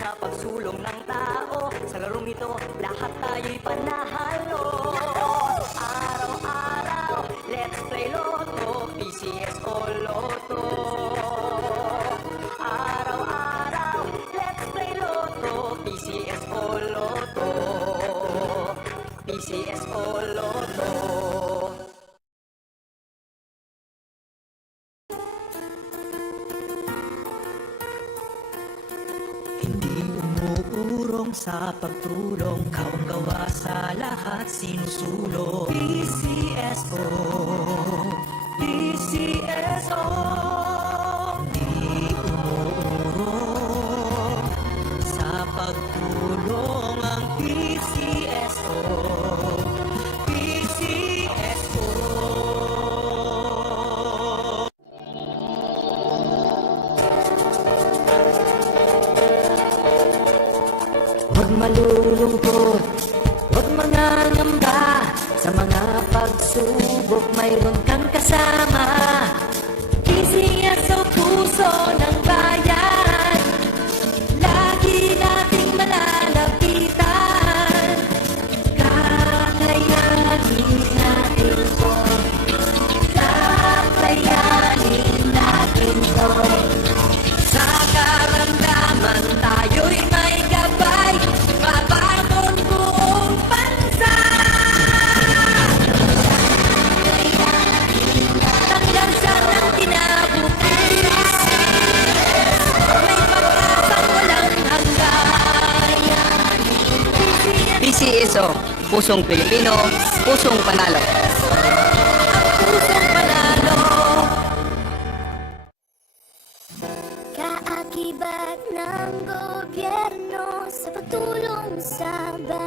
sa pagsulong ng tao. Sa larong ito, lahat tayo'y panahalo. Araw-araw, let's play Lotto, PCS o Lotto. Araw-araw, let's play Lotto, PCS o Lotto. PCS o Lotto. Hindi umuurong sa pagtulong, kawang-gawa sa lahat sinusulong. PCSO, PCSO. Hindi umuurong sa pagtulong ang PCSO, PCSO. Huwag malulungkot, huwag mangangamba. Sa mga pagsubok, mayroon kang kasama. PCS o puso ng bayan, lagi nating malalapitan. Kakayanin natin to, kakayanin natin to. Sa karamdaman tayo'y may gabay, babangon buong bansa. Hanggang sa ng kinabukasan, may pag-asang walang hanggan. PCSO, pusong Pilipino, pusong panalo. Pusong panalo. Kaakibat ng gobyerno sa pagtulong sa bayan.